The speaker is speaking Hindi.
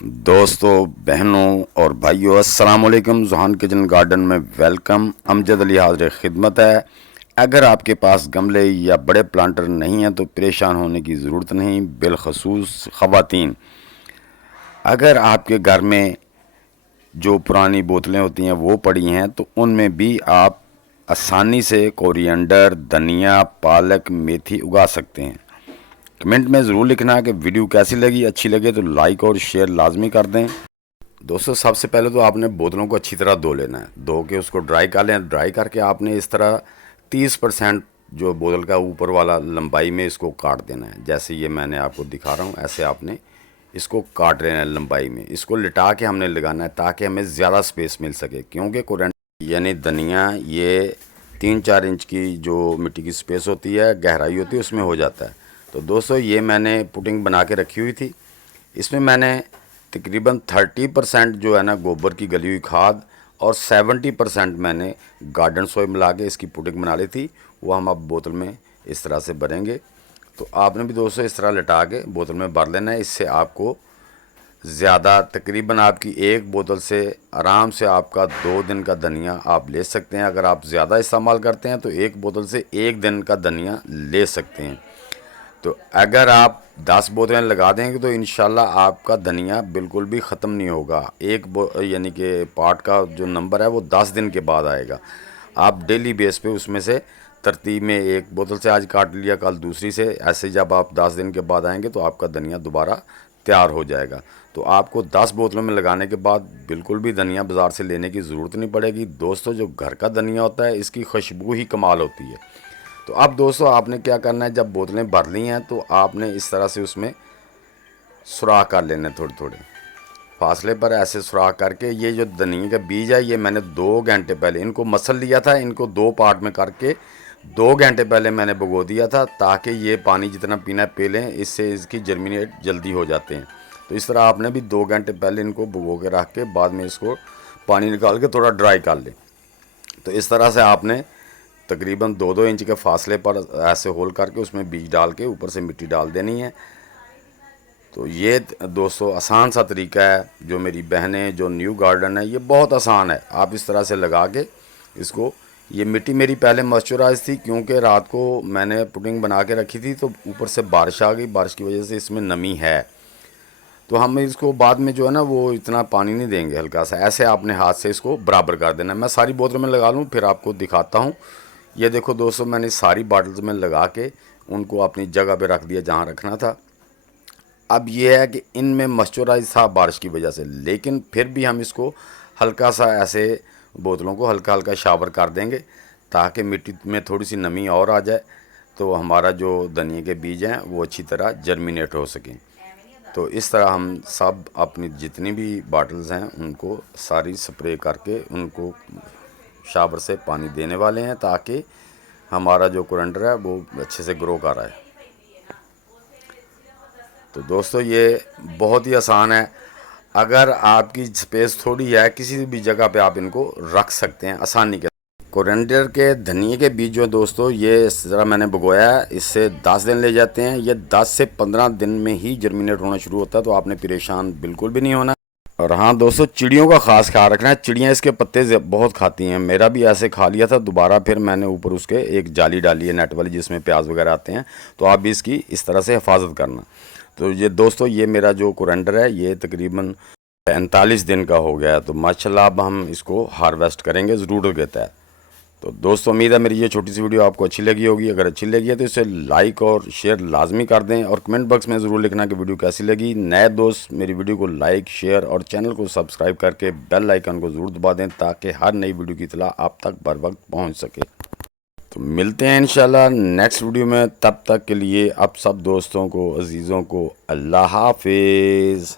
दोस्तों, बहनों और भाइयों, अस्सलाम वालेकुम। ज़ुहान किचन गार्डन में वेलकम। अमजद अली हाज़िर खिदमत है। अगर आपके पास गमले या बड़े प्लांटर नहीं हैं तो परेशान होने की ज़रूरत नहीं, बिलखसूस ख़वातीन। अगर आपके घर में जो पुरानी बोतलें होती हैं वो पड़ी हैं तो उनमें भी आप आसानी से कोरिएंडर, धनिया, पालक, मेथी उगा सकते हैं। कमेंट में ज़रूर लिखना कि वीडियो कैसी लगी। अच्छी लगे तो लाइक और शेयर लाजमी कर दें। दोस्तों, सबसे पहले तो आपने बोतलों को अच्छी तरह धो लेना है। धो के उसको ड्राई कर लें। ड्राई करके आपने इस तरह 30% जो बोतल का ऊपर वाला लंबाई में इसको काट देना है। जैसे ये मैंने आपको दिखा रहा हूँ, ऐसे आपने इसको काट लेना है लंबाई में। इसको लिटा के हमने लगाना है ताकि हमें ज़्यादा स्पेस मिल सके, क्योंकि कोरिएंडर यानी धनिया ये 3-4 इंच की जो मिट्टी की स्पेस होती है, गहराई होती है, उसमें हो जाता है। तो दोस्तों, ये मैंने पुटिंग बना के रखी हुई थी। इसमें मैंने तकरीबन 30% जो है ना गोबर की गली हुई खाद और 70% मैंने गार्डन सोय मिला के इसकी पुडिंग बना ली थी। वो हम अब बोतल में इस तरह से भरेंगे। तो आपने भी दोस्तों इस तरह लटा के बोतल में भर लेना है। इससे आपको ज़्यादा तकरीबन आपकी एक बोतल से आराम से आपका 2 दिन का धनिया आप ले सकते हैं। अगर आप ज़्यादा इस्तेमाल करते हैं तो एक बोतल से 1 दिन का धनिया ले सकते हैं। तो अगर आप 10 बोतलें लगा देंगे तो इंशाल्लाह आपका धनिया बिल्कुल भी ख़त्म नहीं होगा। यानी कि पार्ट का जो नंबर है वो 10 दिन के बाद आएगा। आप डेली बेस पे उसमें से तरतीब में एक बोतल से आज काट लिया, कल दूसरी से, ऐसे जब आप 10 दिन के बाद आएंगे तो आपका धनिया दोबारा तैयार हो जाएगा। तो आपको 10 बोतलों में लगाने के बाद बिल्कुल भी धनिया बाज़ार से लेने की ज़रूरत नहीं पड़ेगी। दोस्तों, जो घर का धनिया होता है इसकी खुशबू ही कमाल होती है। तो अब दोस्तों आपने क्या करना है, जब बोतलें भर ली हैं तो आपने इस तरह से उसमें सुराख कर लेने थोड़े थोड़े फासले पर, ऐसे सुराख करके। ये जो धनिया का बीज है ये मैंने 2 घंटे पहले इनको मसल लिया था। इनको 2 पार्ट में करके 2 घंटे पहले मैंने भिगो दिया था ताकि ये पानी जितना पीना है पी लें, इससे इसकी जर्मिनेट जल्दी हो जाते हैं। तो इस तरह आपने भी 2 घंटे पहले इनको भिगो के रख के बाद में इसको पानी निकाल के थोड़ा ड्राई कर लें। तो इस तरह से आपने तकरीबन 2-2 इंच के फासले पर ऐसे होल करके उसमें बीज डाल के ऊपर से मिट्टी डाल देनी है। तो ये दोस्तों आसान सा तरीका है। जो मेरी बहनें, जो न्यू गार्डन है, ये बहुत आसान है। आप इस तरह से लगा के इसको, ये मिट्टी मेरी पहले मॉइस्चराइज थी क्योंकि रात को मैंने पुडिंग बना के रखी थी तो ऊपर से बारिश आ गई। बारिश की वजह से इसमें नमी है। तो हम इसको बाद में जो है ना वो इतना पानी नहीं देंगे, हल्का सा ऐसे आपने हाथ से इसको बराबर कर देना। मैं सारी बोतलों में लगा लूँ फिर आपको दिखाता हूँ। ये देखो दोस्तों, मैंने सारी बॉटल्स में लगा के उनको अपनी जगह पे रख दिया जहाँ रखना था। अब ये है कि इनमें मॉइस्चराइज था बारिश की वजह से, लेकिन फिर भी हम इसको हल्का सा ऐसे बोतलों को हल्का हल्का शावर कर देंगे ताकि मिट्टी में थोड़ी सी नमी और आ जाए, तो हमारा जो धनिया के बीज हैं वो अच्छी तरह जर्मिनेट हो सकें। तो इस तरह हम सब अपनी जितनी भी बॉटल्स हैं उनको सारी स्प्रे करके उनको शावर से पानी देने वाले हैं ताकि हमारा जो कोरिएंडर है वो अच्छे से ग्रो कर रहा है। तो दोस्तों, ये बहुत ही आसान है। अगर आपकी स्पेस थोड़ी है, किसी भी जगह पे आप इनको रख सकते हैं आसानी के। कोरिएंडर के धनिए के बीज जो है दोस्तों, ये इस तरह मैंने भिगोया है, इससे 10 दिन ले जाते हैं। ये 10 से 15 दिन में ही जर्मिनेट होना शुरू होता है। तो आपने परेशान बिल्कुल भी नहीं होना। और हाँ दोस्तों, चिड़ियों का ख़ास ख्याल रखना है। चिड़ियाँ इसके पत्ते बहुत खाती हैं। मेरा भी ऐसे खा लिया था। दोबारा फिर मैंने ऊपर उसके एक जाली डाली है नेट वाली, जिसमें प्याज वगैरह आते हैं। तो आप भी इसकी इस तरह से हिफाजत करना। तो ये दोस्तों, ये मेरा जो कोरिएंडर है ये तकरीबन 45 दिन का हो गया है। तो माशाल्लाह अब हम इसको हार्वेस्ट करेंगे ज़रूर कहता है। तो दोस्तों, उम्मीद है मेरी ये छोटी सी वीडियो आपको अच्छी लगी होगी। अगर अच्छी लगी है तो इसे लाइक और शेयर लाजमी कर दें और कमेंट बॉक्स में ज़रूर लिखना कि वीडियो कैसी लगी। नए दोस्त मेरी वीडियो को लाइक, शेयर और चैनल को सब्सक्राइब करके बेल आइकन को ज़रूर दबा दें ताकि हर नई वीडियो की इत्तला आप तक बर वक्त पहुँच सके। तो मिलते हैं इंशाल्लाह नेक्स्ट वीडियो में। तब तक के लिए आप सब दोस्तों को, अजीज़ों को अल्लाह हाफिज़।